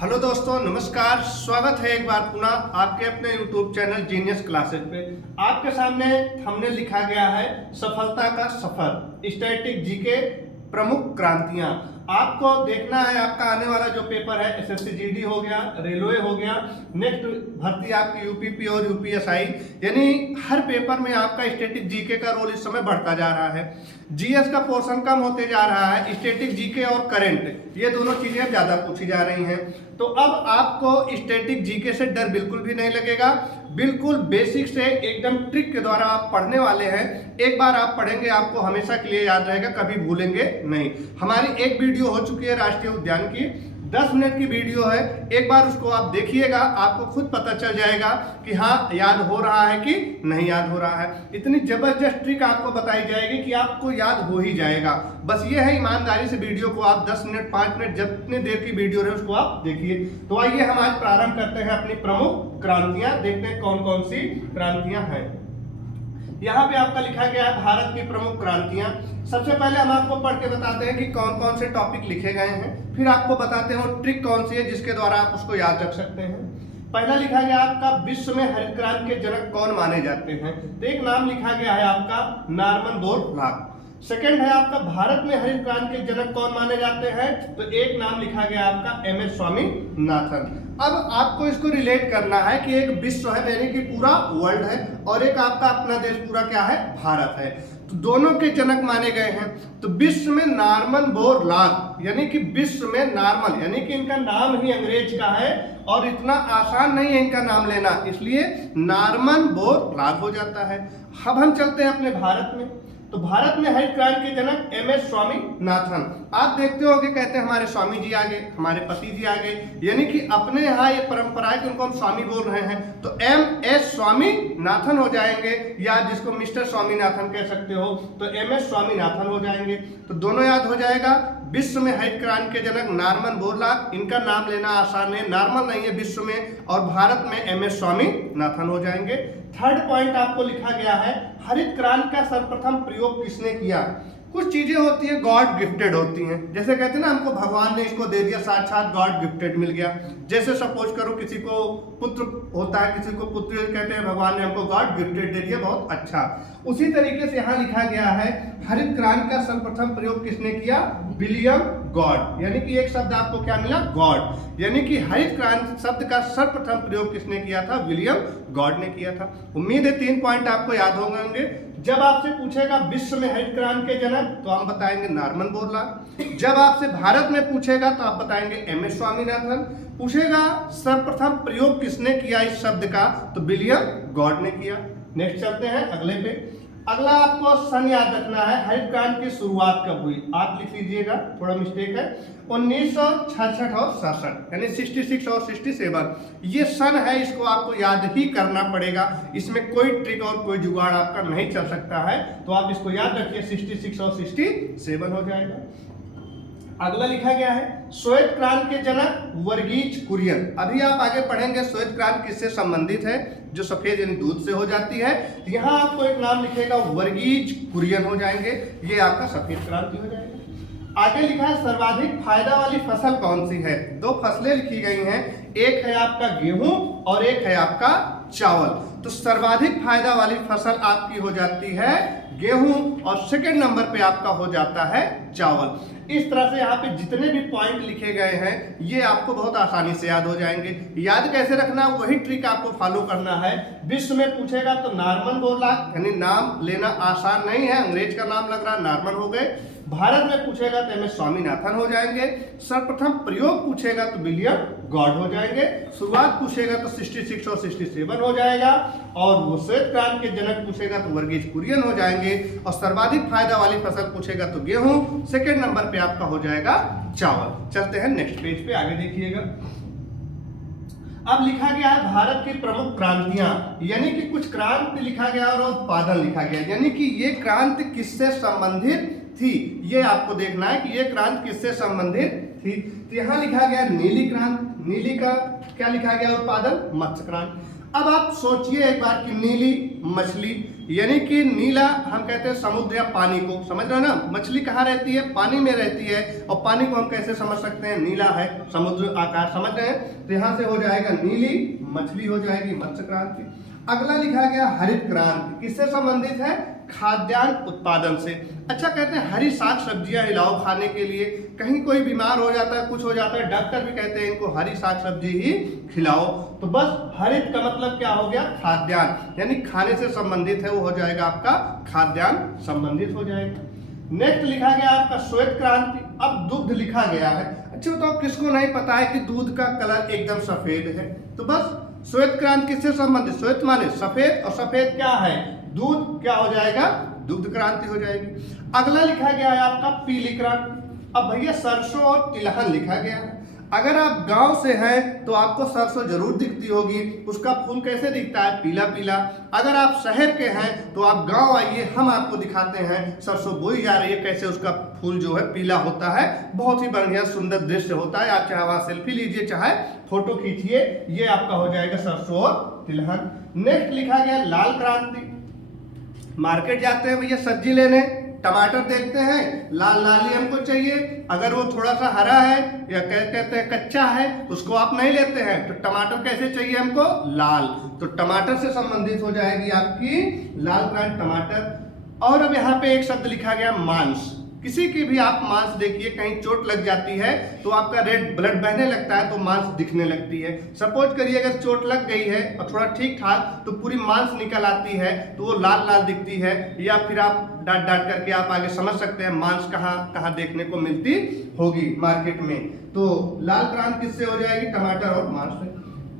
Hello दोस्तों, नमस्कार। स्वागत है एक बार पुनः आपके अपने YouTube चैनल जीनियस क्लासेस पे। आपके सामने थंबनेल लिखा गया है सफलता का सफर, स्टैटिक जीके प्रमुख क्रांतियां। आपको देखना है आपका आने वाला जो पेपर है एसएससी जीडी हो गया, रेलवे हो गया, नेक्स्ट भर्ती आपकी यूपीपी और यूपीएसआई, यानी हर पेपर में आपका स्टैटिक जीके का रोल इस समय बढ़ता जा रहा है। जीएस का पोर्शन कम होते जा रहा है, स्टैटिक जीके और करंट ये दोनों चीजें ज्यादा पूछी जा रही हैं। तो अब आपको स्टैटिक जीके से डर बिल्कुल भी नहीं लगेगा। बिल्कुल बेसिक से एकदम ट्रिक के द्वारा आप पढ़ने वाले हैं। एक बार आप पढ़ेंगे आपको हमेशा के लिए याद रहेगा, कभी भूलेंगे नहीं। हमारी एक वीडियो हो चुकी है राष्ट्रीय उद्यान की, 10 मिनट की वीडियो है। एक बार उसको आप देखिएगा, आपको खुद पता चल जाएगा कि हाँ याद हो रहा है कि नहीं याद हो रहा है। इतनी जबरदस्त ट्रिक आपको बताई जाएगी कि आपको याद हो ही जाएगा। बस ये है ईमानदारी से वीडियो को आप 10 मिनट 5 मिनट जितने देर की वीडियो रहे उसको आप देखिए। तो आइए हम आज प्रारंभ करते हैं अपनी प्रमुख क्रांतियां, देखते हैं कौन कौन सी क्रांतियां हैं। यहाँ पे आपका लिखा गया है भारत की प्रमुख क्रांतियां। सबसे पहले हम आपको पढ़ के बताते हैं कि कौन कौन से टॉपिक लिखे गए हैं, फिर आपको बताते हैं वो ट्रिक कौन सी है जिसके द्वारा आप उसको याद रख सकते हैं। पहला लिखा गया आपका विश्व में हरित क्रांति के जनक कौन माने जाते हैं, तो एक नाम लिखा गया है आपका नॉर्मन बोरलॉग। सेकंड है आपका भारत में हरित क्रांति के जनक कौन माने जाते हैं, तो एक नाम लिखा गया आपका एमएस स्वामीनाथन। अब आपको इसको रिलेट करना है कि एक विश्व है यानी कि पूरा वर्ल्ड है, और एक आपका अपना देश पूरा क्या है, भारत है। तो दोनों के जनक माने गए हैं। तो विश्व में नॉर्मन बोरलॉग यानी कि विश्व में नॉर्मन यानी कि इनका नाम ही अंग्रेज का है और इतना आसान नहीं है इनका नाम लेना, इसलिए नॉर्मन बोरलॉग हो जाता है। अब हम चलते हैं अपने भारत में। तो भारत में हरित क्रांति के जनक एमएस स्वामीनाथन। आप देखते होंगे कहते हैं हमारे स्वामी जी आ गए, हमारे पति जी आ गए, यानी कि अपने यहाँ ये परंपरा है कि उनको हम स्वामी बोल रहे हैं, तो एमएस स्वामीनाथन हो जाएंगे, या जिसको मिस्टर स्वामीनाथन कह सकते हो तो एमएस स्वामीनाथन हो जाएंगे। तो दोनों याद हो जाएगा। विश्व में हरित क्रांति के जनक नॉर्मन बोरलॉग, इनका नाम लेना आसान है, नॉर्मल नहीं है विश्व में, और भारत में एमएस स्वामीनाथन हो जाएंगे। थर्ड पॉइंट आपको लिखा गया है हरित क्रांति का सर्वप्रथम प्रयोग किसने किया। कुछ चीजें होती है गॉड गिफ्टेड होती हैं, जैसे कहते हैं ना हमको भगवान ने इसको दे दिया, साक्षात गॉड गिफ्टेड मिल गया। जैसे सपोज करो किसी को पुत्र होता है, किसी को पुत्र कहते हैं भगवान ने हमको गॉड गिफ्टेड दे दिया, बहुत अच्छा। उसी तरीके से यहाँ लिखा गया है हरित क्रांति का सर्वप्रथम प्रयोग किसने किया, विलियम गॉड, यानी कि एक शब्द आपको क्या मिला, गॉड, यानी कि हरित क्रांति शब्द का सर्वप्रथम प्रयोग किसने किया था, विलियम गॉड ने किया था। उम्मीद है 3 पॉइंट आपको याद होंगे। जब आपसे पूछेगा विश्व में हरित क्रांति के जनक, तो हम बताएंगे नॉर्मन बोरलॉग। जब आपसे भारत में पूछेगा तो आप बताएंगे एमएस स्वामीनाथन। पूछेगा सर्वप्रथम प्रयोग किसने किया इस शब्द का, तो विलियम गॉड ने किया। नेक्स्ट चलते हैं अगले पे। अगला आपको सन याद रखना है, हरित क्रांति की शुरुआत कब हुई, आप लिख लीजिएगा, थोड़ा मिस्टेक है, 1966 और 67 यानी 66 और 67 ये सन है, इसको आपको याद ही करना पड़ेगा। इसमें कोई ट्रिक और कोई जुगाड़ आपका नहीं चल सकता है, तो आप इसको याद रखिए, 66 और 67 हो जाएगा। अगला लिखा गया है श्वेत क्रांति के जनक वर्गीज कुरियन। अभी आप आगे पढ़ेंगे श्वेत क्रांति किससे संबंधित है, जो सफेद यानी दूध से हो जाती है। यहाँ आपको एक नाम लिखेगा वर्गीज कुरियन हो जाएंगे, ये आपका सफेद क्रांति हो जाएगा। आगे लिखा है सर्वाधिक फायदा वाली फसल कौन सी है। 2 फसलें लिखी गई हैं, एक है आपका गेहूं और एक है आपका चावल। तो सर्वाधिक फायदा वाली फसल आपकी हो जाती है गेहूं, और सेकंड नंबर पे आपका हो जाता है चावल। इस तरह से यहाँ पे जितने भी पॉइंट लिखे गए हैं ये आपको बहुत आसानी से याद हो जाएंगे। याद कैसे रखना, वही ट्रिक आपको फॉलो करना है। विश्व में पूछेगा तो नॉर्मन बोरलॉग, यानी नाम लेना आसान नहीं है, अंग्रेज का नाम लग रहा है, नॉर्मन हो गए। भारत में पूछेगा तो एमएस स्वामीनाथन हो जाएंगे। सर्वप्रथम प्रयोग पूछेगा तो विलियम गॉड हो जाएंगे। शुरुआत पूछेगा तो 66 और 67 हो जाएगा, और वो श्वेत क्रांति के जनक पूछेगा तो वर्गीज कुरियन हो जाएंगे, और सर्वाधिक फायदा वाली फसल पूछेगा तो गेहूं, सेकंड नंबर पे आपका हो जाएगा चावल। चलते हैं नेक्स्ट पेज पे, आगे देखिएगा। अब लिखा गया है भारत की प्रमुख क्रांतियां, यानी कि कुछ क्रांति लिखा गया और उत्पादन लिखा गया, यानी कि ये क्रांति किससे संबंधित थी, ये आपको देखना है कि ये क्रांति किससे संबंधित थी। तो यहाँ लिखा गया नीली क्रांति, नीली का क्या लिखा गया उत्पादन, मत्स्य क्रांति। अब आप सोचिए एक बार कि नीली मछली यानी कि नीला हम कहते हैं समुद्र या पानी को, समझ रहे हो ना। मछली कहाँ रहती है? पानी में रहती है। और पानी को हम कैसे समझ सकते हैं? नीला है, समुद्र आकार, समझ रहे हैं। तो यहाँ से हो जाएगा नीली मछली हो जाएगी, मत्स्य क्रांति। अगला लिखा गया हरित क्रांति, किससे संबंधित है? खाद्यान्न उत्पादन से। अच्छा, कहते हैं हरी साग सब्जियां हिलाओ खाने के लिए, कहीं कोई बीमार हो जाता है, कुछ हो जाता है, डॉक्टर भी कहते हैं इनको हरी साग सब्जी ही खिलाओ। तो बस हरित का मतलब क्या हो गया? खाद्यान्न, यानी खाने से संबंधित है, वो हो जाएगा आपका खाद्यान्न संबंधित हो जाएगा। नेक्स्ट लिखा गया आपका श्वेत क्रांति। अब दुग्ध लिखा गया है। अच्छा बताओ, किसको नहीं पता है कि दूध का कलर एकदम सफेद है? तो बस श्वेत क्रांति किससे संबंधित? श्वेत माने सफेद, और सफेद क्या है? दूध, क्या हो जाएगा? दुग्ध क्रांति हो जाएगी। अगला लिखा गया है आपका पीली क्रांति। अब भैया सरसों और तिलहन लिखा गया है। अगर आप गांव से हैं तो आपको सरसों जरूर दिखती होगी, उसका फूल कैसे दिखता है? पीला पीला। अगर आप शहर के हैं तो आप गांव आइए, हम आपको दिखाते हैं सरसों बोई जा रही है, कैसे उसका फूल जो है पीला होता है। बहुत ही बढ़िया सुंदर दृश्य होता है। आप चाहे वहां सेल्फी लीजिए, चाहे फोटो खींचिए। ये आपका हो जाएगा सरसों और तिलहन। नेक्स्ट लिखा गया लाल क्रांति। मार्केट जाते हैं भैया सब्जी लेने, टमाटर देखते हैं, लाल लाल ही हमको चाहिए। अगर वो थोड़ा सा हरा है या कहते हैं कच्चा है, उसको आप नहीं लेते हैं। तो टमाटर कैसे चाहिए हमको? लाल। तो टमाटर से संबंधित हो जाएगी आपकी लाल क्रांति, टमाटर। और अब यहाँ पे एक शब्द लिखा गया मांस। किसी की भी आप मांस देखिए, कहीं चोट लग जाती है तो आपका रेड ब्लड बहने लगता है, तो मांस दिखने लगती है। सपोज करिए अगर चोट लग गई है और थोड़ा ठीक ठाक, तो पूरी मांस निकल आती है, तो वो लाल लाल दिखती है। या फिर आप डांट डांट करके आप आगे समझ सकते हैं मांस कहाँ कहाँ देखने को मिलती होगी मार्केट में। तो लाल क्रांति किससे हो जाएगी? टमाटर और मांस से।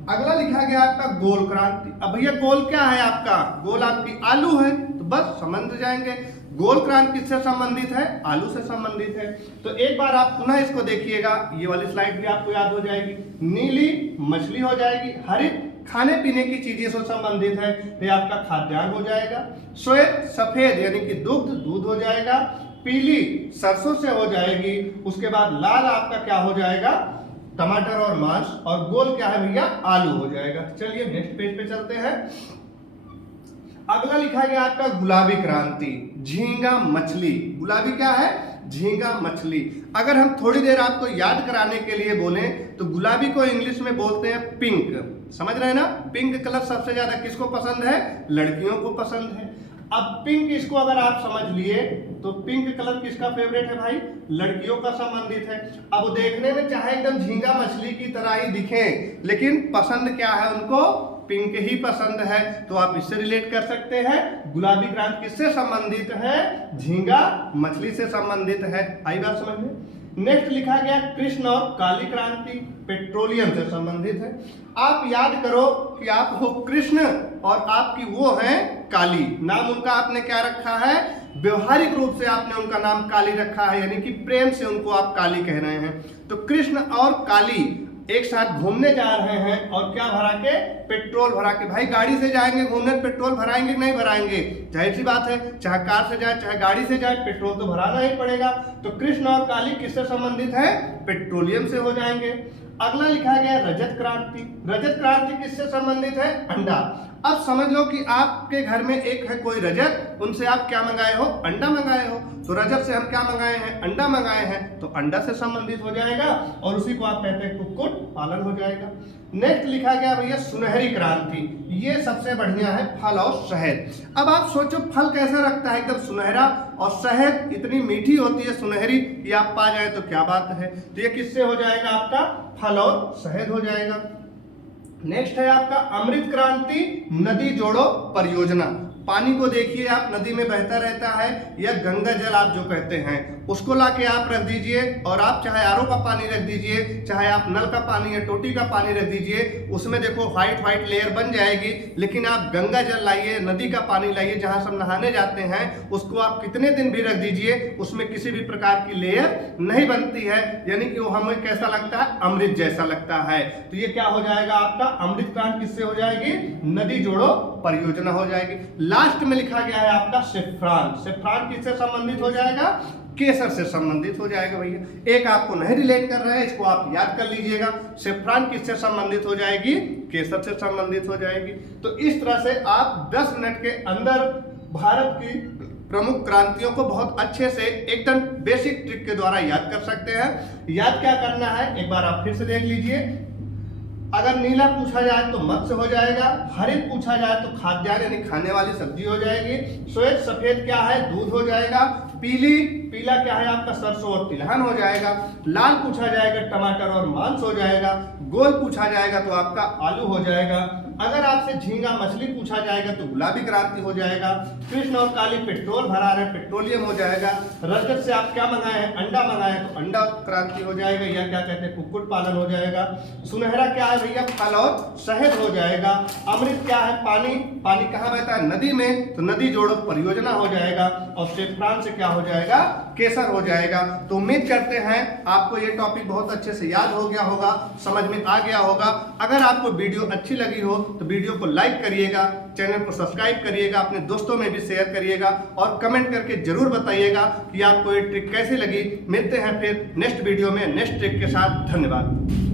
अगला लिखा गया आपका गोल क्रांति। अब भैया गोल क्या है आपका? गोल आपकी आलू है। तो बस समझ जाएंगे गोल क्रांति किससे संबंधित है? आलू से संबंधित है। तो एक बार आप पुनः इसको देखिएगा, ये वाली स्लाइड भी आपको याद हो जाएगी। नीली मछली हो जाएगी, हरित खाने पीने की चीजें से संबंधित है, तो ये आपका खाद्यान्न हो जाएगा। श्वेत सफेद यानी कि दुग्ध, दूध हो जाएगा। पीली सरसों से हो जाएगी। उसके बाद लाल आपका क्या हो जाएगा? टमाटर और मांस। और गोल क्या है भैया? आलू हो जाएगा। चलिए नेक्स्ट पेज पे चलते हैं। अगला लिखा गया आपका गुलाबी क्रांति, झींगा मछली। गुलाबी क्या है? झींगा मछली। अगर हम थोड़ी देर आपको याद कराने के लिए बोलें तो गुलाबी को इंग्लिश में बोलते हैं पिंक, समझ रहे हैं ना। पिंक कलर सबसे ज्यादा किसको पसंद है? लड़कियों को पसंद है। अब पिंक, इसको अगर आप समझ लिए तो पिंक कलर किसका फेवरेट है भाई? लड़कियों का संबंधित है। अब देखने में चाहे एकदम झींगा मछली की तरह ही दिखे, लेकिन पसंद क्या है उनको? पिंक ही पसंद है। तो आप इससे रिलेट कर सकते हैं। गुलाबी क्रांति किससे संबंधित है? झींगा मछली से संबंधित है। आई बात समझ में? नेक्स्ट लिखा गया कृष्ण और काली क्रांति, पेट्रोलियम से संबंधित है। आप याद करो कि आप हो कृष्ण और आपकी वो है काली। नाम उनका आपने क्या रखा है? व्यवहारिक रूप से आपने उनका नाम काली रखा है, यानी कि प्रेम से उनको आप काली कह रहे हैं। तो कृष्ण और काली एक साथ घूमने जा रहे हैं, और क्या भरा के? पेट्रोल भरा के। भाई गाड़ी से जाएंगे घूमने, पेट्रोल भराएंगे नहीं भराएंगे? जाहिर सी बात है, चाहे कार से जाए चाहे गाड़ी से जाए, पेट्रोल तो भराना ही पड़ेगा। तो कृष्ण और काली किससे संबंधित है? पेट्रोलियम से हो जाएंगे। अगला लिखा गया रजत क्रांति। रजत क्रांति किससे संबंधित है? अंडा। अब समझ लो कि आपके घर में एक है कोई रजत, उनसे आप क्या मंगाए हो? अंडा मंगाए हो। तो रजत से हम क्या मंगाए हैं? अंडा मंगाए हैं, तो अंडा से संबंधित हो जाएगा, और उसी को आप कहते हैं कुक्कुट पालन हो जाएगा। नेक्स्ट लिखा गया भैया सुनहरी क्रांति। ये सबसे बढ़िया है, फल और शहद। अब आप सोचो फल कैसा रखता है? एकदम सुनहरा, और शहद इतनी मीठी होती है सुनहरी, ये आप पा जाए तो क्या बात है। तो ये किससे हो जाएगा? आपका फल और शहद हो जाएगा। नेक्स्ट है आपका अमृत क्रांति, नदी जोड़ो परियोजना। पानी को देखिए आप, नदी में बहता रहता है, या गंगा जल आप जो कहते हैं, उसको लाके आप रख दीजिए, और आप चाहे आरओ का पानी रख दीजिए, चाहे आप नल का पानी या टोटी का पानी रख दीजिए, उसमें देखो व्हाइट व्हाइट लेयर बन जाएगी। लेकिन आप गंगा जल लाइए, नदी का पानी लाइए, जहां सब नहाने जाते हैं, उसको आप कितने दिन भी रख दीजिए, उसमें किसी भी प्रकार की लेयर नहीं बनती है, यानी कि वो हमें कैसा लगता है? अमृत जैसा लगता है। तो ये क्या हो जाएगा आपका? अमृत क्रांति किससे हो जाएगी? नदी जोड़ो परियोजना हो जाएगी। लास्ट में लिखा गया है आपका सेफ्रॉन। सेफ्रॉन किससे संबंधित हो जाएगा? केसर से संबंधित हो जाएगा भैया। एक आपको नहीं रिलेट कर रहा है, इसको आप याद कर लीजिएगा। सेफ्रॉन किससे संबंधित हो जाएगी? केसर से संबंधित हो जाएगी। तो इस तरह से आप 10 मिनट के अंदर भारत की प्रमुख क्रांतियों को बहुत अच्छे से एकदम बेसिक ट्रिक के द्वारा याद कर सकते हैं। याद क्या करना है, एक बार आप फिर से देख लीजिए। अगर नीला पूछा जाए तो मत्स्य हो जाएगा, हरित पूछा जाए तो खाद्यान्न यानी खाने वाली सब्जी हो जाएगी, श्वेत सफेद क्या है, दूध हो जाएगा, पीला क्या है आपका, सरसों और तिलहन हो जाएगा, लाल पूछा जाएगा टमाटर और मांस हो जाएगा, गोल पूछा जाएगा तो आपका आलू हो जाएगा, अगर आपसे झींगा मछली पूछा जाएगा तो गुलाबी क्रांति हो जाएगा, कृष्ण और काली पेट्रोल भरा रहे पेट्रोलियम हो जाएगा, रजत से आप क्या मंगाए हैं, अंडा मंगाए तो अंडा क्रांति हो जाएगा या क्या कहते हैं कुक्कुट पालन हो जाएगा, सुनहरा क्या है भैया, फल और शहद हो जाएगा, अमृत क्या है, पानी, पानी कहाँ बहता है, नदी में, तो नदी जोड़ो परियोजना हो जाएगा, और सेफ्रॉन से क्या हो जाएगा, केसर हो जाएगा। तो उम्मीद करते हैं आपको ये टॉपिक बहुत अच्छे से याद हो गया होगा, समझ में आ गया होगा। अगर आपको वीडियो अच्छी लगी हो तो वीडियो को लाइक करिएगा, चैनल को सब्सक्राइब करिएगा, अपने दोस्तों में भी शेयर करिएगा और कमेंट करके जरूर बताइएगा कि आपको ये ट्रिक कैसी लगी। मिलते हैं फिर नेक्स्ट वीडियो में नेक्स्ट ट्रिक के साथ। धन्यवाद।